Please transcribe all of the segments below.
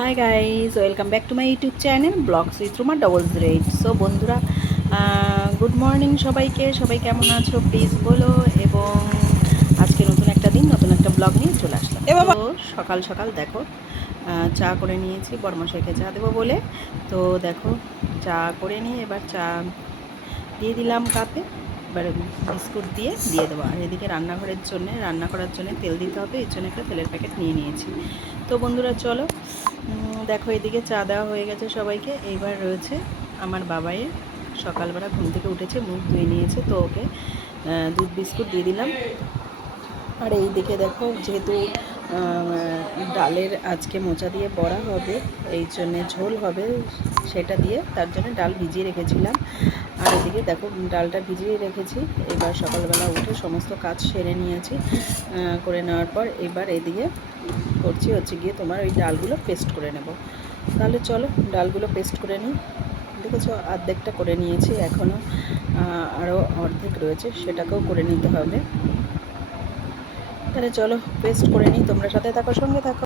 High guys, welcome back to my YouTube channel blogs with Ruma 88। So বন্ধুরা, good morning সবাইকে। সবাই কেমন আছো প্লিজ বলো। এবং আজকে নতুন একটা দিন, নতুন একটা ব্লগ নিয়ে চলে আসলাম। তো সকাল সকাল দেখো, চা করে নিয়েছি বড়মশাইকে চা দেবো বলে। তো দেখো, চা করে নিয়ে এবার চা দিয়ে দিলাম কাপে। এবার বিস্কুট দিয়ে দেবো। আর এদিকে রান্না করার জন্য তেল দিতে হবে, এর জন্য একটা তেলের প্যাকেট নিয়ে নিয়েছি। তো বন্ধুরা চলো, দেখো এদিকে চা দেওয়া হয়ে গেছে সবাইকে। এইবার রয়েছে আমার বাবাইয়ের। সকালবেলা ঘুম থেকে উঠেছে, মুখ ধুয়ে নিয়েছে, তো ওকে দুধ বিস্কুট দিয়ে দিলাম। আর এই দিকে দেখো, যেহেতু ডালের আজকে মোচা দিয়ে বড়া হবে, এই জন্যে ঝোল হবে, সেটা দিয়ে তার জন্য ডাল ভিজিয়ে রেখেছিলাম। আর এদিকে দেখো, ডালটা ভিজিয়ে রেখেছি। এবার সকালবেলা উঠে সমস্ত কাজ সেরে নিয়েছি। করে নেওয়ার পর এবার এদিকে করছি হচ্ছে গিয়ে তোমার ওই ডালগুলো পেস্ট করে নেব। তাহলে চলো ডালগুলো পেস্ট করে নিই। দেখেছো, অর্ধেকটা করে নিয়েছি, এখনও আরও অর্ধেক রয়েছে, সেটাকেও করে নিতে হবে। তাহলে চলো পেস্ট করে নিই, তোমরা সাথে থাকো, সঙ্গে থাকো।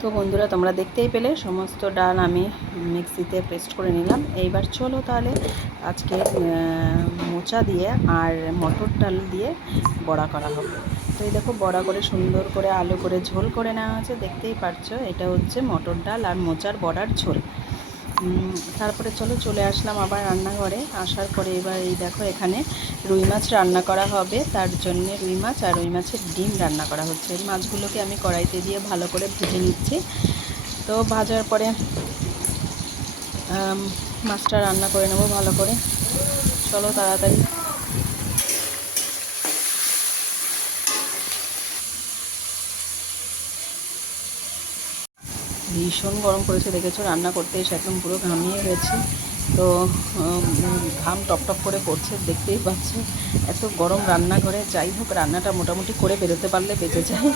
তো বন্ধুরা, তোমরা দেখতেই পেলে সমস্ত ডাল আমি মিক্সিতে পেস্ট করে নিলাম। এইবার চলো তাহলে আজকে মোচা দিয়ে আর মটর ডাল দিয়ে বড়া করা হবে। তো এই দেখো, বড়া করে সুন্দর করে আলু করে ঝোল করে নেওয়া হয়েছে, দেখতেই পারছো। এটা হচ্ছে মটর ডাল আর মোচার বড়ার ঝোল। তারপরে চলে আসলাম আবার রান্নাঘরে। আসার পরে এবার এই দেখো, এখানে রুই মাছ রান্না করা হবে, তার জন্যে রুই মাছ আর রুই মাছের ডিম রান্না করা হচ্ছে। এই মাছগুলোকে আমি কড়াইতে দিয়ে ভালো করে ভেজে নিচ্ছি। তো ভাজার পরে মাছটা রান্না করে নেব ভালো করে। চলো তাড়াতাড়ি। ভীষণ গরম পড়েছে, দেখেছো, রান্না করতে এসে একদম পুরো ঘামিয়ে গেছি। তো ঘাম টপ করে পড়ছে, দেখতেই পাচ্ছি। এত গরম রান্নাঘরে। যাই হোক, রান্নাটা মোটামুটি করে বেরোতে পারলে বেঁচে যায়।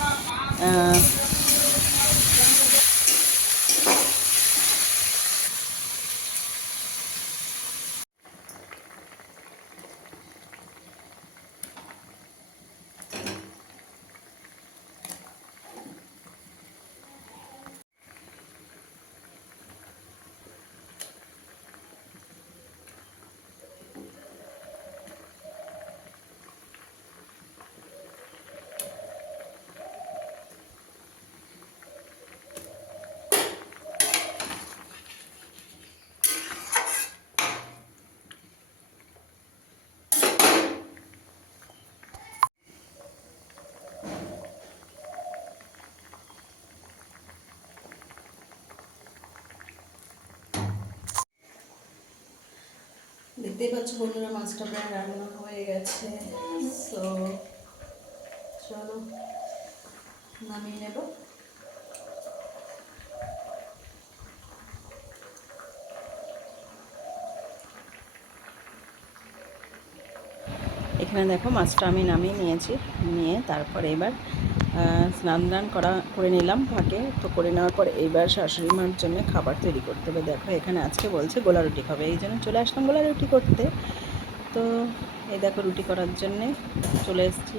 দেখতেই পাচ্ছ বন্ধুরা, মাছটা প্রায় রান্না হয়ে গেছে। সো চলো নামিয়ে নেব। এখানে দেখো মাছটা আমি নামিয়ে নিয়েছি, নিয়ে তারপরে এবার স্নান করে নিলাম ফাঁকে। তো করে নেওয়ার পর এইবার শাশুড়ি মার জন্য খাবার তৈরি করতে হবে। দেখো এখানে আজকে বলছে গোলা রুটি খাবে, এই জন্য চলে আসলাম গোলা রুটি করতে। তো এই দেখো রুটি করার জন্যে চলে এসেছি।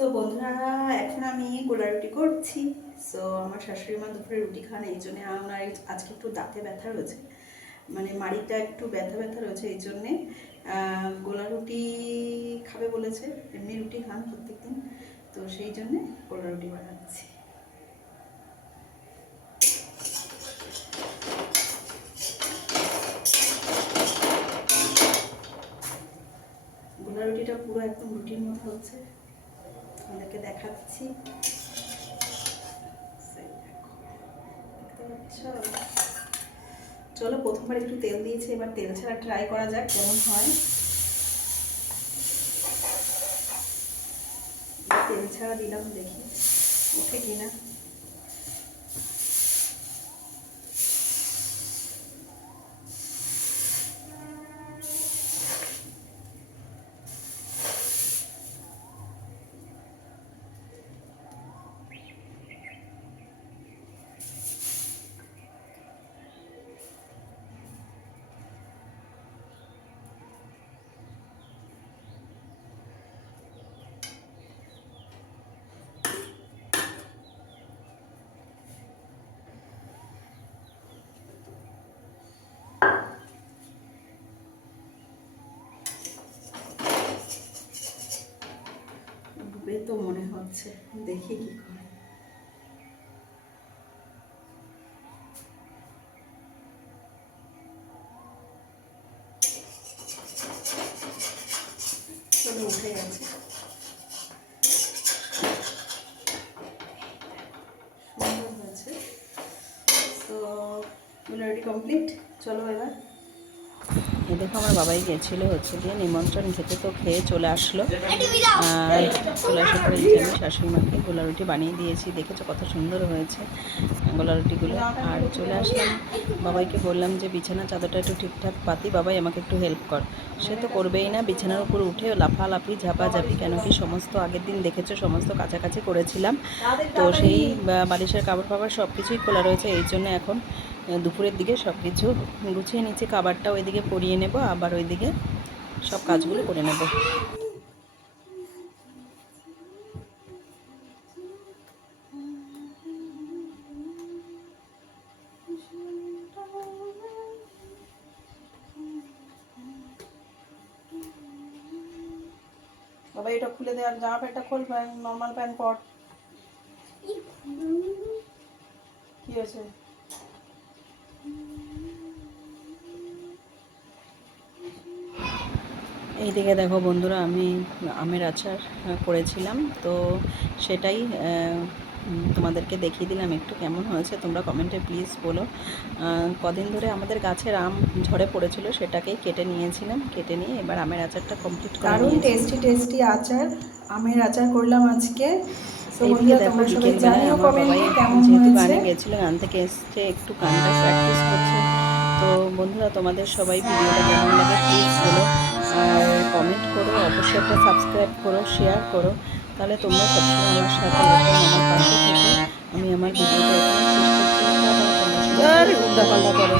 সো বন্ধুরা, এখন আমি গোলা রুটি করছি। সো আমার শাশুড়ি মা দুপুরে রুটি খান, এই জন্যে আমার আজকে একটু দাঁতে ব্যথা রয়েছে, মানে মাড়িটা একটু ব্যথা ব্যথা রয়েছে, এই জন্যে গোলা রুটি খাবে বলেছে। এমনি রুটি খান প্রত্যেকদিন, তো সেই জন্যে গোলা রুটি বানাচ্ছি। গোলা রুটিটা পুরো একদম রুটির মতো হচ্ছে, আপনাদেরকে দেখাচ্ছি। চলো প্রথমবার একটু তেল দিয়েছি, এবার তেল ছাড়া ট্রাই করা যাক কেমন হয়। তেল ছাড়া দিলাম, দেখি ওঠে কিনা। ডুবে তো মনে হচ্ছে, দেখি কি করে। চলো উঠে গেছে, সুন্দর হয়েছে। তো অলরেডি কমপ্লিট। চলো এবার এই দেখো আমার বাবাই গেছিলো হচ্ছে গিয়ে নিমন্ত্রণ খেতে, তো খেয়ে চলে আসলো। আর চলে আসার পরে এই আমি শাশুড়ি মাকে গোলা রুটি বানিয়ে দিয়েছি, দেখেছো কত সুন্দর হয়েছে গোলা রুটিগুলো। আর চলে আসলাম, বাবাইকে বললাম যে বিছানা চাদরটা একটু ঠিকঠাক পাতি, বাবাই আমাকে একটু হেল্প কর। সে তো করবেই না, বিছানার উপর উঠে লাফালাফি ঝাপাঝাপি, কেন কি সমস্ত আগের দিন দেখেছো সমস্ত কাছাকাছি করেছিলাম, তো সেই বালিশের কাপড় ফাপড় সব কিছুই খোলা রয়েছে। এই জন্য এখন দুপুরের দিকে সব কিছু গুছিয়ে নিচ্ছি, খাবারটা ওইদিকে পরিয়ে নেব, আবার ওইদিকে সব কাজগুলো করে নেব। তবে এটা খুলে দে, আর জামা প্যান্টটা খোল, নর্মাল প্যান্ট পর। কি হয়েছে? এইদিকে দেখো বন্ধুরা, আমি আমের আচার করেছিলাম, তো সেটাই তোমাদেরকে দেখিয়ে দিলাম একটু কেমন হয়েছে। তোমরা কমেন্টে প্লিজ বলো। কদিন ধরে আমাদের গাছের আম ঝরে পড়েছিল, সেটাকেই কেটে নিয়েছিলাম, কেটে নিয়ে এবার আমের আচারটা কমপ্লিট করে দারুণ নিয়েছি। টেস্টি আচার, আমের আচার করলাম আজকে। তো এইদিকে বন্ধুরা দেখো তোমরা সবাই বিকেলবেলায় জানিও আমার বাবাই কমেন্টে কেমন যেহেতু হয়েছে। গানে গেছিলো, গান থেকে এসছে, একটু গানটা প্র্যাকটিস করছে। তো বন্ধুরা তোমাদের সবাই ভিডিওটা কেমন লাগে প্লিজ বলো, আর কমেন্ট করো, অবশ্যই একটা সাবস্ক্রাইব করো, শেয়ার করো, তাহলে তোমরা সবসময় আমার সাথে এরকম আমার পাশে থেকো। আমি আমার ভিডিওটা এখানে শেষ করছি। টাটা, তোমরা সবাই ভালো থেকো। উল্টাপাল্টা করে।